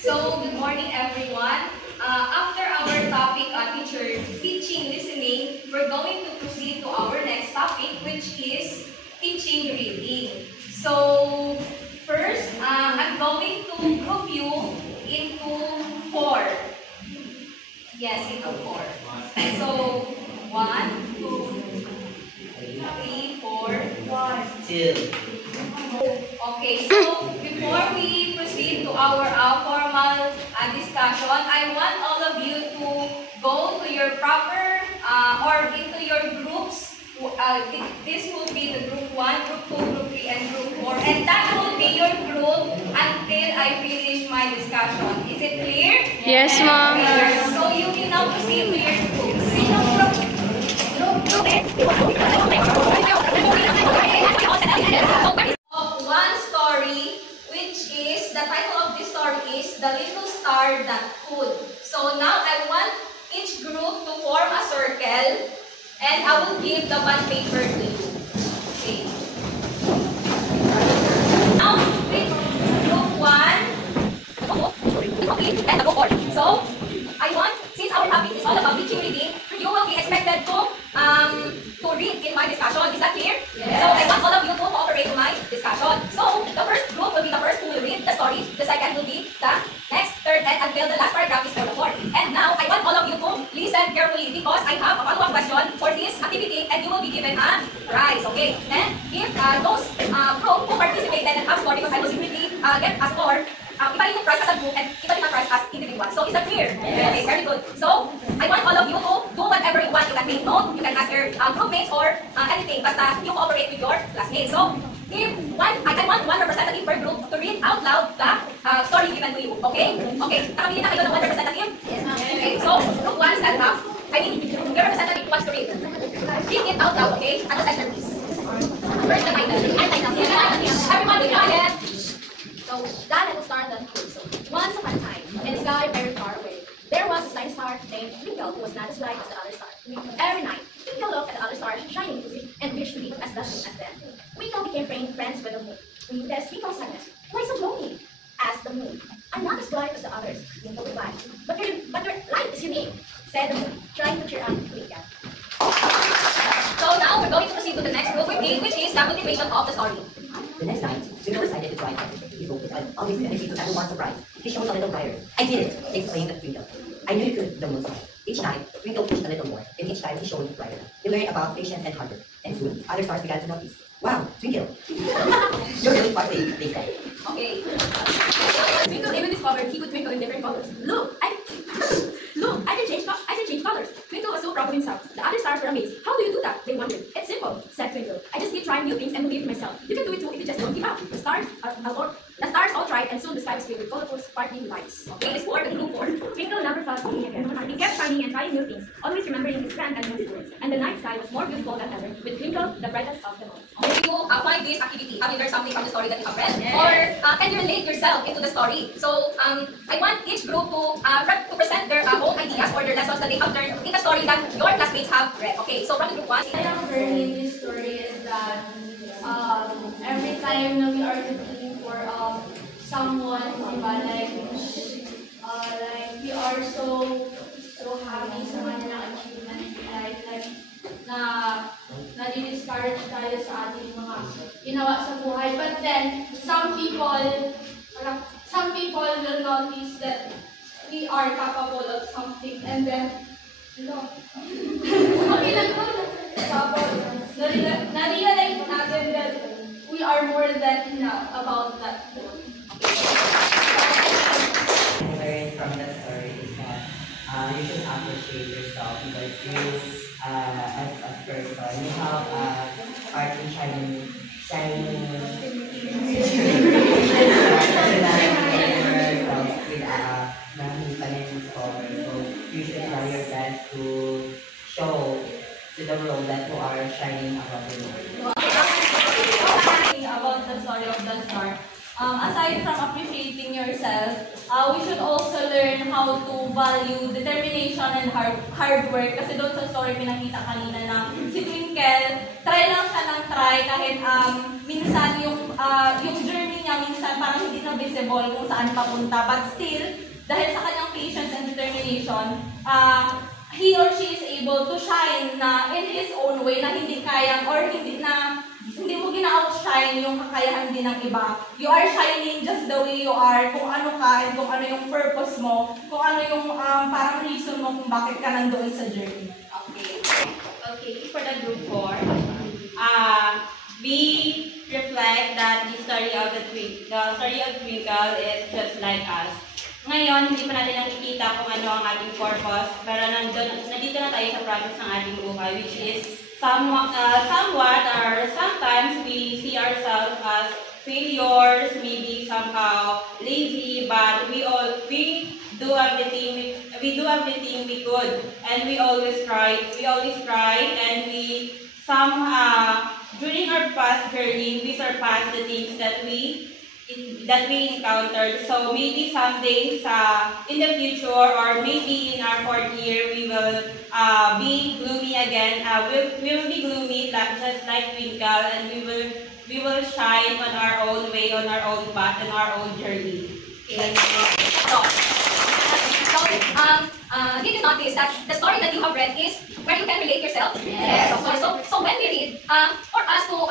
So, good morning everyone. After our topic, teaching listening, we're going to proceed to our next topic, which is teaching reading. So, first, I'm going to group you into 4. Yes, into 4. So, 1, 2, 3, 4, 1, 2. Okay, so before we proceed to our formal discussion, I want all of you to go to your proper or into your groups. This will be the group 1, group 2, group 3, and group 4. And that will be your group until I finish my discussion. Is it clear? Yes, Mom. So you can now proceed to your groups. One story, which is, the title of this story is The Little Star That Could. So now I want each group to form a circle, and I will give the bond paper to you. Okay. Now, with group 1, and group 4. So, I want, since our topic is all about teaching reading, you will be expected to read in my discussion. Is that clear? Yes. So I want all of you to cooperate in my discussion. So the first group will be the first who will read the story. The second will be the next, third, and until the last paragraph is for the fourth. And now I want all of you to listen carefully because I have a follow-up question for this activity, and you will be given a prize. Okay? And if those group who participated and have scored, because I will secretly get a score, iba rin yung prize as a group and iba rin ang prize as individual. So is that clear? Yes. Okay, very good. So I want all of you to do whatever you want. You can make notes, you can ask your groupmates or anything, but you cooperate with your classmates. So if I want one representative per group to read out loud the story given to you. Okay? Okay. Nakabili na kayo ng one representative? Yes, ma'am. Okay. So group 1, stand up. I mean, your representative wants to read. Read it out loud, okay? At the center, please. First the title. Everyone be quiet. So, that little star that could. So, once upon a time, in a sky very far away, there was a tiny star named Twinkle who was not as bright as the other stars. Every night, Twinkle looked at the other stars shining and wished to be as lucky as them. Twinkle became friends with the moon. When there's Twinkle's sadness, why so lonely? Asked the moon. I'm not as bright as the others, Twinkle replied. But your light is unique, said the moon, trying to cheer up Twinkle. So now we're going to proceed to the next group, which is the motivation of the story. The next night, Twinkle decided to try harder. He focused on all his energy to everyone's surprise. He shone a little brighter. I did it, exclaimed Twinkle. I knew you could, the moon said. Each night, Twinkle pushed a little more, and each time he shone brighter. He learned about patience and hard work, and soon, other stars began to notice. Wow, Twinkle! You're really sparkly, they said. Okay. Twinkle even discovered he could twinkle in different colors. Look, I can change colors. Twinkle was so proud of himself. The other stars were amazed. How do you do that? They wondered. It's simple, said Twinkle. I just keep trying new things and believe in myself. You can do it too if you just don't give up. The stars all tried, and soon the sky was filled with colorful, sparkling lights. Okay, this for the group 4. Twinkle never felt lonely again. He kept shining and trying new things, always remembering his friend and his words. And the night sky was more beautiful than ever, with Twinkle the brightest of them all. Did you find this activity? Have you learned something from the story that you have read? Yes. Or can you relate yourself into the story? So I want each group to present their own ideas or their lessons that they have learned in the story that your classmates have read. Okay, so from the group 1. What I have learned in this story is that every time that we are looking for someone, like we are so happy sa kanilang achievement in life, like nadi-discourage tayo sa ating mga ginawa sa buhay. But then some people will notice that we are capable of something, and then na-realize natin that we are more than enough about that. I learned from the story is that you should appreciate yourself because you, as a person, you have art and shining with many colors. So you should try your best to show to the world that you are shining above the world. About the story of the star. aside from appreciating yourself, we should also learn how to value determination and hard work. Kasi doon sa story pinakita kanina na si Twinkle, try lang siya ng try kahit minsan yung journey niya minsan parang hindi na visible kung saan papunta. But still, dahil sa kanyang patience and determination, he or she is able to shine na in his own way na hindi kaya or hindi mo gina-outshine yung kakayahan din ng iba. You are shining just the way you are, kung ano ka and kung ano yung purpose mo, kung ano yung parang reason mo kung bakit ka nandoon sa journey. Okay. Okay, for the group 4, we reflect that the story of Twinkle is just like us. Ngayon, hindi pa natin nakikita kung ano ang ating purpose, pero nandito na tayo sa process ng ating buhay, which is somewhat or sometimes we see ourselves as failures, maybe somehow lazy, but we do everything we could, and we always try, and we somehow during our past journey we surpass the things that we encountered. So maybe someday in the future, or maybe in our 4th year, we will be gloomy again. We will be gloomy, just like Twinkle, and we will shine on our own way, on our own path, on our own journey. Okay. Did you notice that the story that you have read is where you can relate yourself? Yes, of course. So when we read, for us to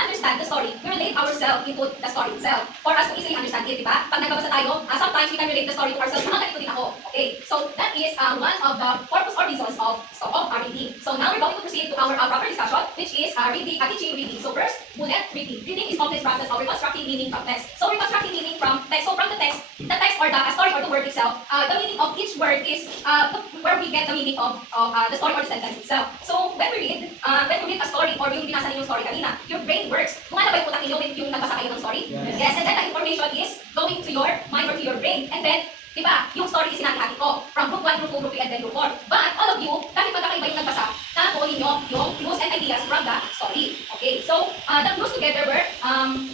understand the story, we relate ourselves into the story itself. For us to easily understand it, diba? Pag nagbabasa tayo, sometimes we can relate the story to ourselves. Ganito din ako. Okay, so that is one of the purpose or reasons of reading. So now we're going to proceed to our proper discussion, which is teaching reading. So first, bullet reading. Reading is complex process of reconstructing meaning from text. So reconstructing meaning from text. So from the text or the story or the word itself, the meaning of each word is where we get the meaning of the story or the sentence itself. So when we read a story or yung binasa niyo yung story kanina, your brain works. Gumana ba yung utak niyo yung nagbasa kayo ng story? Yes, and then the information is going to your mind or to your brain. And then, diba, yung story is sinahati ko from group 1, group 2, group 3, and then group 4. But all of you, kahit magkakaiba yung nagbasa, nakuha ninyo yung clues and ideas from the story. Okay, so the clues together were from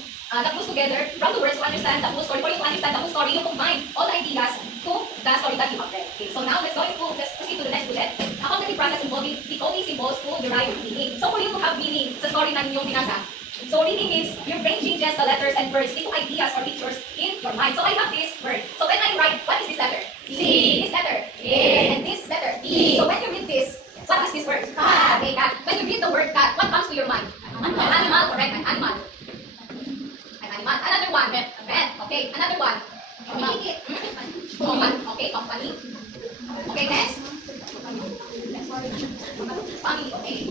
the words to understand the whole story. For you to understand the whole story, you combine all the ideas to the story that you have read. Okay, so now let's proceed to the next bullet. A cognitive process involving decoding symbols to derive meaning. So for you to have meaning sa story na ninyong binasa, so reading means your brain changes the letters and words into ideas or pictures in your mind. So I have this word. So when I write, what is this letter? C. This letter? A. And this letter? E. So when you read this, what is this word? Cat. Okay, cat. When you read the word cat, what comes to your mind? Animal, correct? An animal. Another one, red. Okay, another one. Okay, company. Okay, next. Family, okay.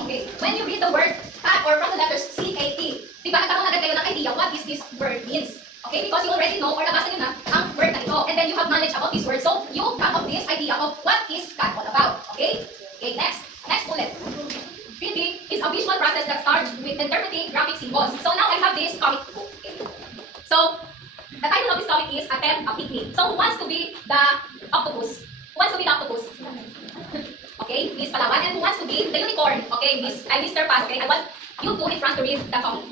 Okay, when you read the word cat or from the letters C-A-T, diba nagkaroon agad kayo ng idea what is this word means? Okay, because you already know or nabasa nyo na ang word na ito, and then you have knowledge about this word, so you come up this idea of what is cat all about. Okay? Okay, next bullet. Reading is a visual process that starts with interpreting graphic symbols. So now I have this comic book. Okay. So the title of this comic is Attempt a Picnic. So who wants to be the octopus? Who wants to be the octopus? Okay, Miss Palawan. And who wants to be the unicorn? Okay, Mr. Paz. Okay, I want you two in front to read the comic.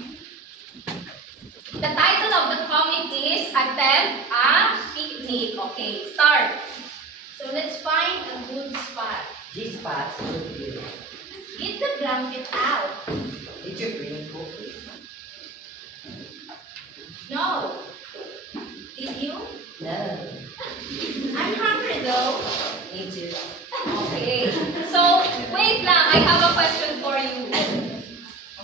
The title of the comic is Attempt a Picnic. Okay, start. So let's find a good spot. This spot would be. Get the blanket out. Did you bring book? No. Did you? No. I'm hungry though. Me too. Okay, so wait lang, I have a question for you.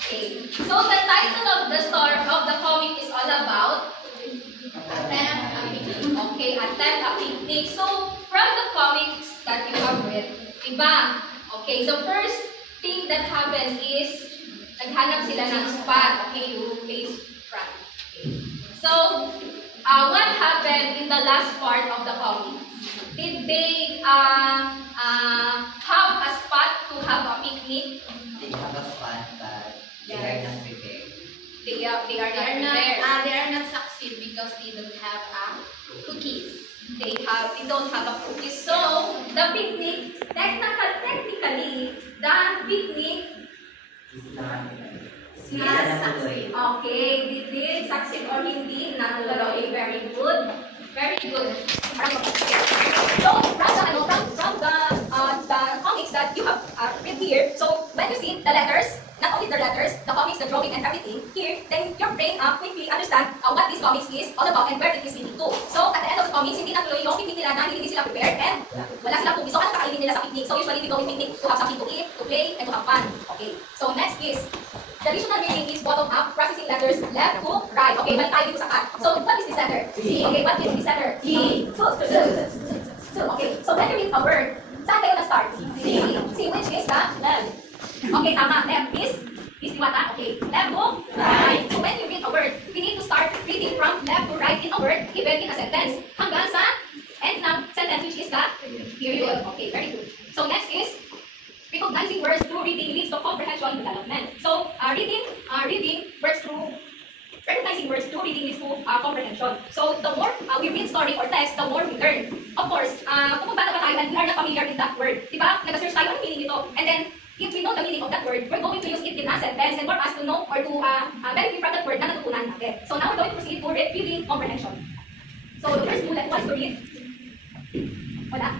Okay, so the title of the story of the comic is all about Attempt a Picnic. Okay, Attempt a Picnic. So from the comics that you have read, diba? Okay, so first thing that happened is naghanap sila ng spot. Okay, you face front. Okay. So what happened in the last part of the comic? Did they have a spot to have a picnic? They have a spot, but they are not prepared. They are not prepared. They are not succeed because they don't have cookies. They don't have a cookie. So the picnic, technically, the picnic Yes. Okay, did it succeed or hindi? Okay, very good. Very good. So, from the comics that you have read here, so when you see the letters, not only the letters, the comics, the drawing, and everything here, then your brain quickly understand what this comics is all about and where it is leading to. So, at the end of the comics, hindi na tuloy yung picnic nila na hindi sila prepared and wala silang focus. So, anong kakainin nila sa picnic? So, usually we go in picnic to have something to eat, to play, and to have fun. Okay. So, next is traditional reading is bottom-up, processing letters left to right. Okay, balik tayo dito sa cut. So, what is this letter? C. Okay, what is this letter? C. Okay, so when you read a word, saan kayo na-start? C. C, which is the left. Okay, tama. Left is diwata. Okay, left to right. So when you read a word, we need to start reading from left to right in a word, even in a sentence, hanggang sa end ng sentence, which is the period. Okay, very good. So next is recognizing words through reading leads to comprehension development. So, reading works through, recognizing words through reading leads to comprehension. So, the more we read story or text, the more we learn. Of course, kung bata pa tayo and we are not familiar with that word, diba? Nag-search tayo ang meaning nito. And then, if we know the meaning of that word, we're going to use it in a sentence and for us to know or to benefit from that word na natutunan natin. So, now we're going to proceed to reading comprehension. So, the first bullet was to read. Wala?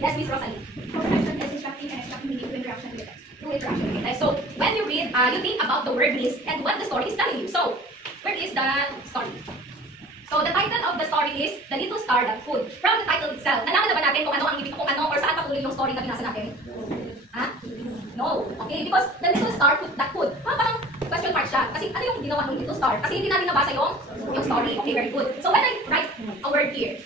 Yes, Miss Rosalie. Comprehension is instructing and extracting meaning through interaction with the text. Through interaction with the text. So, when you read, you think about the word means and what the story is telling you. So, where is the story? So, the title of the story is The Little Star That Food. From the title itself, nalaman na ba natin kung ano ang ibig, kung ano or saan patuloy yung story na binasa natin? Ha? No. Okay, because the little star that food. Parang question mark siya. Kasi ano yung ginawa ng little star? Kasi hindi natin nabasa yung story. Okay, very good. So, when I write a word here,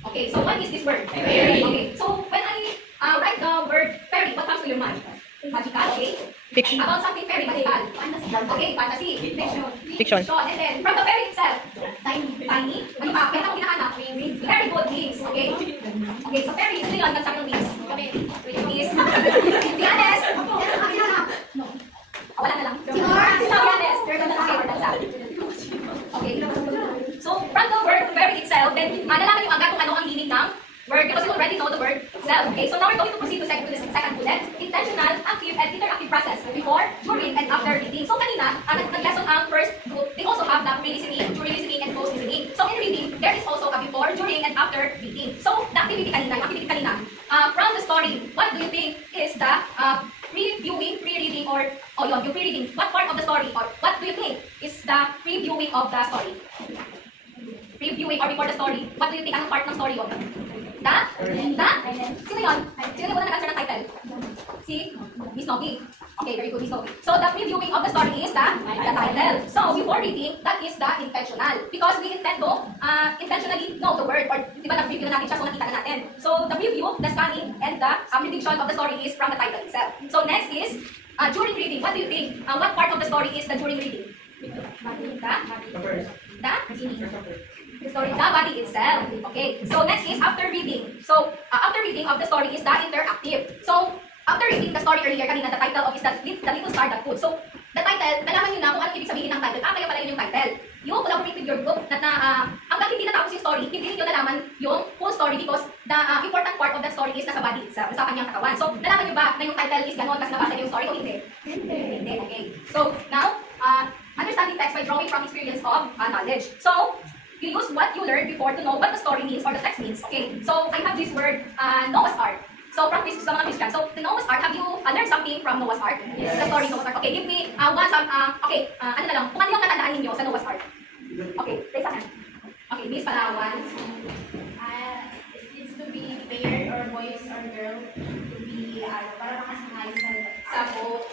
okay, so what is this word? Fairy. Okay, so when I write the word fairy, what comes to your mind? Magical, okay? Fiction. About something fairy, magical. Fantasy. Okay, fantasy. Fiction. And then, from the fairy itself, tiny. Ano pa? Kaya akong hinahanap. Very good wings, okay? Okay, so fairy, ito yun, nagsabi ng wings. Okay, wings. Be honest. No. Wala na lang. Be honest. You're gonna say word sabi. Okay. So, from the word fairy itself, then, malalaman nyo agad kung ano ang meaning ng word because you already know the word itself. Okay, so now we're going to proceed to the second bullet, intentional, active, and interactive process before, during, and after reading. So, kanina, nag-lesson ang first group, they also have the pre-listening, during listening, and post-listening. So, in reading, there is also a before, during, and after reading. So, the activity kanina, from the story, what do you think is the pre-viewing, pre-reading, or yung pre-reading? What part of the story, or what do you think is the pre-viewing of the story? Pre-viewing or before the story? What do you think? Anong part ng story yun? Sino yun? Sino yung nag-answer ng title? Si Miss Novi. Okay, very good, Miss Novi. So, the previewing of the story is the title. So, before reading, that is the intentional. Because we intend to intentionally know the word. Or, di ba, nag-preview na natin siya, so nakita na natin. So, the preview, the scanning, and the prediction of the story is from the title itself. So, next is, during reading, what do you think? What part of the story is the during reading? The story, the body itself. Okay. So next is after reading. So after reading of the story is the interactive. So after reading the story earlier, kanina the title of is the Little Star That Food. So the title, nalaman nyo na kung ano ibig sabihin ng title. Kaya pala yun yung title. You collaborate with your group na hanggang hindi natapos yung story, hindi nyo nalaman yung full story because the important part of the story is nasa body itself, sa kanyang katawan. So nalaman nyo ba na yung title is gano'n kasi nabasa nyo yung story o hindi? Hindi. Okay. So now, understanding text by drawing from experience of knowledge. So you use what you learned before to know what the story means or the text means. Okay, so I have this word, Noah's Ark. So from sa mga Christians, so the Noah's Ark, have you learned something from Noah's Ark? Yes. The story Noah's Ark. Okay, give me ano na lang, kung ano yung natandaan ninyo sa Noah's Ark. Okay, raise a hand. Okay, Miss Palawan. It needs to be paired or boys or girl to be, para makasanay sa boat.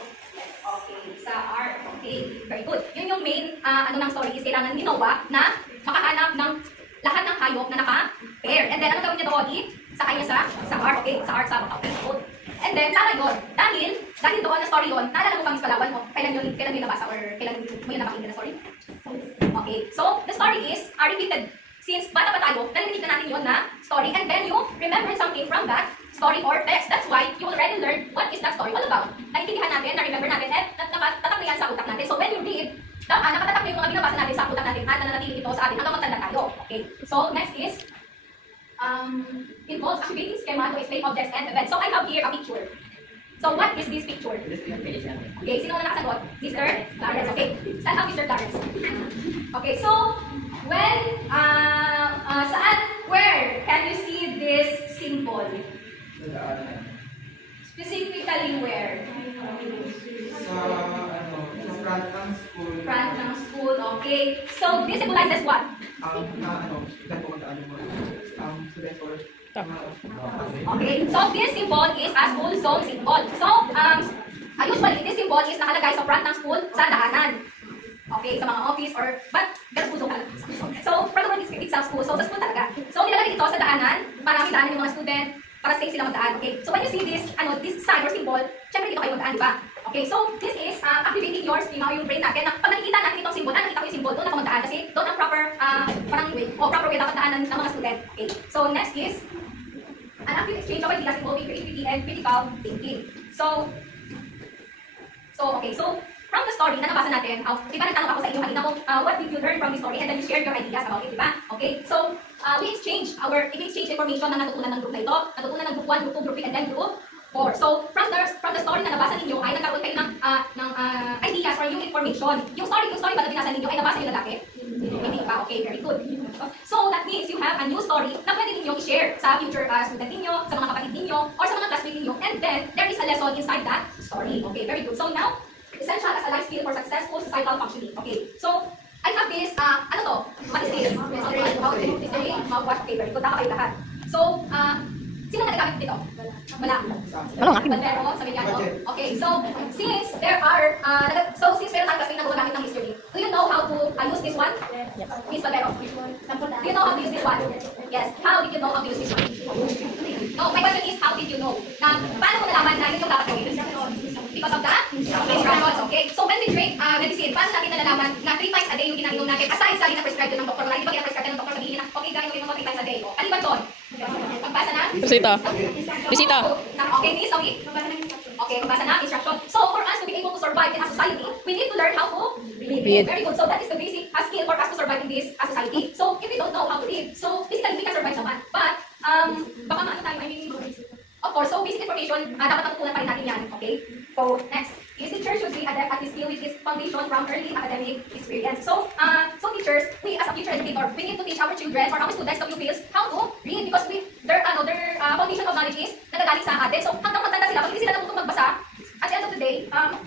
Okay, sa art. Okay, very good. Yun yung main ng story is kailangan ni Noah na makahanap ng lahat ng hayop na naka-pair. And then, ano gawin niya doon? Sa kanya sa art. Okay, sa art, sa boat. And then, tama yun. Dahil doon na story yun, naalala mo ba, Miss Palawan mo, kailan yun nabasa or kailan mo yun napakinggan na story? Okay, so the story is repeated. Since bata pa tayo, narinig na natin yun na story and then you remember something from that story or text. That's why you already learned what is that story all about. Naintindihan natin, na-remember natin, at nakatatak na yan sa utak natin. So when you read, nakatatak na yung mga binabasa natin sa utak natin at nananatili ito sa atin hanggang magtanda tayo. Okay, so next is involves activating schema to explain objects and events. So I have here a picture. So what is this picture? Okay, sino na nakasagot? Mr. Clarence. Okay, stand up, Mr. Clarence. Okay, so when, where can you see this symbol? Specifically where? Front ng school, okay. So this symbolizes what? Okay, so this symbol is a school zone symbol. So, usually this symbol is nakalagay sa front ng school sa daanan. Okay, sa mga office or, but, pero school zone talaga. So, front of it's sa school, so sa school talaga. So, nilalagay dito sa daanan, para makita yung mga student, para safe sila magdaan. Okay, so when you see this, this sign or symbol, syempre dito kayo magdaan, di ba? Okay, so this is activating your schema, yung brain natin, na pag nakikita natin itong symbol, nakikita ko yung symbol, doon ako magdaan kasi doon ang proper, proper way dapat daanan ng mga student. Okay, so next is, an active exchange of ideas involving creativity and critical thinking. So from the story na nabasa natin, di ba nagtanong ako sa inyo kanina kung what did you learn from the story and then you shared your ideas about it, di ba? Okay, so we exchange information na natutunan ng group na ito, natutunan ng group 1, group 2, group 3, and then group 4. So from the story na nabasa ninyo ay nagkaroon kayo ng ideas or new information. Yung story ba na binasa ninyo ay nabasa niyo na dati? Hindi pa, okay, very good. So that means you have a new story na pwede ninyo i-share sa future student ninyo, sa mga kapatid ninyo, or sa mga classmates ninyo, and then there is a lesson inside that story. Okay, very good. So now, essential as a life skill for successful societal functioning. Okay, so I have this, ano to? What is this? History, mouthwash, okay, very good. Tama kayo lahat. So, sino na nagamit dito? Wala. Pero, sabi niya, no? Okay, so, since there are, since meron tayong kasi na gumagamit ng history, do you know how to use this one? Miss Valero. Do you know how to use this one? Yes. How did you know how to use this one? No, my question is, how did you know? Paano mo nalaman na yun yung dapat gawin? Because of the instructions, okay? So, when we drink medicine, paano natin nalalaman na 3 times a day yung ginainom natin? Aside sa na-prescribe ng doktor, di ba gina-prescribe ng doktor, sabihin na, okay, gagawin mo 3 times a day. Ano ba doon? Pagbasa na? Bisita. Okay, miss, okay? Okay, pagbasa na, instruction. So, for us to be able to survive in a society, we need to learn how to read. Very good. So, that is the basic skill for us to survive in this society. So, if we don't know how to read, so, basically, we can survive naman. But, baka maano tayo, of course, so basic information, dapat matutunan pa rin natin yan, okay? So, next, is teacher should be adept at this skill with his foundation from early academic experience. So, teachers, we as a teacher educator, we need to teach our children or our students, the pupils, how to read because their foundation of knowledge is nagagaling sa atin. So, hanggang magtanda sila, pag hindi sila natutong magbasa, at the end of the day,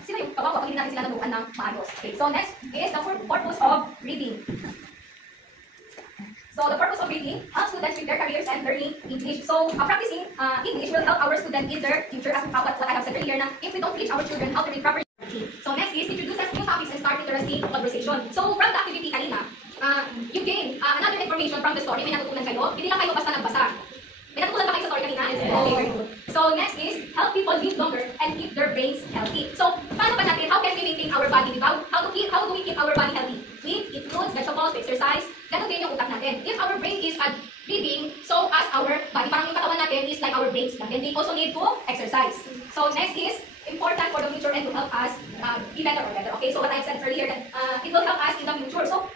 sila yung kawawa pag hindi natin sila nabukan ng maayos. Okay, so next is the purpose of reading. So the purpose of reading helps students with their careers and learning English. So practicing English will help our students in their future, as what I have said earlier, na if we don't teach our children how to read properly. So next is introduces new topics and start interesting conversation. So from the activity kanina, you gain another information from the story. May natutunan kayo. Hindi lang kayo basta nagbasa. May natutunan pa kayo sa story kanina? Okay, very good. So next is help people live longer and keep their brains healthy. So paano ba natin? How can we maintain our body? How do we keep our body healthy? We eat fruits, vegetables, exercise. Ganun din yung utak natin. If our brain is reading, so as our body, parang yung katawan natin is like our brains natin. We also need to exercise. So next is important for the future and to help us be better or better. Okay, so what I said earlier that it will help us in the future. So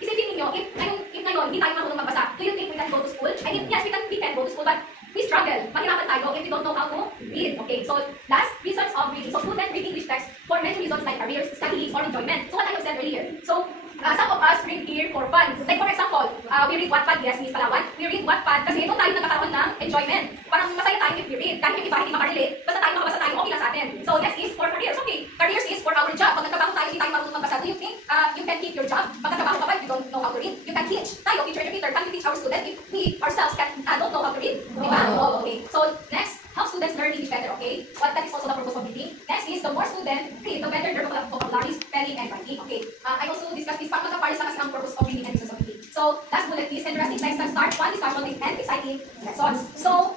isipin niyo, if ngayon hindi tayo marunong magbasa, do you think we can go to school? I mean, yes, we can go to school, but we struggle. Mahirapan tayo if we don't know how to read. Okay, so last, reasons of reading. So students read English text for many reasons like careers, studies, or enjoyment. So what I have said earlier. So some of us read here for fun. Like for example, we read Wattpad, yes, Miss Palawan. We read Wattpad kasi ito tayo nagkakaroon ng enjoyment. Parang masaya tayo if we read. Kahit yung iba hindi makarelate, basta tayo makabasa tayo, okay lang sa atin. So next is for careers. Okay, careers is for our job. Pag nagtrabaho tayo, hindi tayo marunong magbasa. Do you think you can keep your job? Pag nagtrabaho ka ba, if you don't know how to read, you can teach. Tayo, future educator, can you teach our students if we ourselves don't know how to read? Diba? Oh, okay. So next, help students learn English better, okay? That is also the purpose of reading. Next is the more students read, the better their vocabulary, spelling, and writing. Okay. I also discussed this part magkapares lang kasi ang purpose of reading and reasons of reading. So last bullet is interesting text and start one discussion with and exciting lessons. So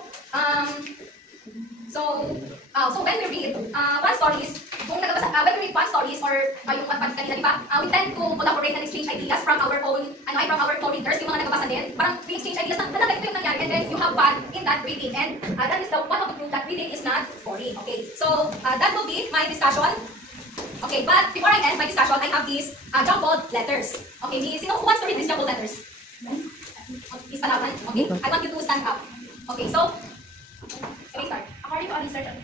when we read one stories, when we read one stories or yung kanina, di ba? We tend to collaborate and exchange ideas from our own co-readers, yung mga nagbabasa din. Parang we exchange ideas na talaga ito yung nangyari and then you have fun in that reading. And that is one of the proof that reading is not boring. Okay, so that will be my discussion. Okay, but before I end my discussion, I have these jumbled letters. Okay, who wants to read these jumbled letters? Miss Palawan, okay? I want you to stand up. Okay, so, let me start. went to a research at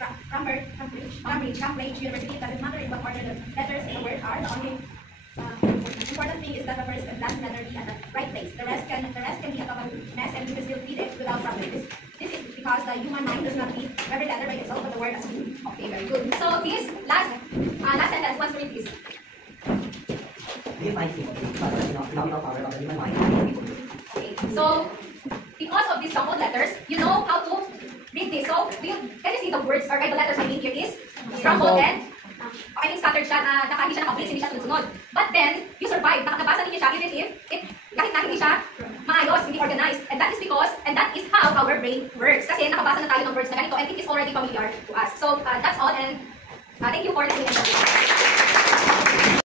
Cambridge University. It doesn't matter in what order the letters in a word are. The only important thing is that the first and last letter be at the right place. The rest can be a total mess, and you can still read it without problem. This is because the human mind does not read every letter by itself, but the word as a whole. Okay, very good. So this last sentence, once more please. Do you find simple things, but phenomenal power of the human mind? Okay, so because of these jumbled letters, you know how to read this. So can you see the words or the letters I mean here is jumbled and scattered siya, hindi siya naka-place, hindi siya sunod-sunod. But then, you survive. Nakabasa ninyo siya even if kahit na hindi siya maayos, hindi organized. And that is how our brain works. Kasi nakabasa na tayo ng words na ganito and it is already familiar to us. So, that's all and thank you for listening.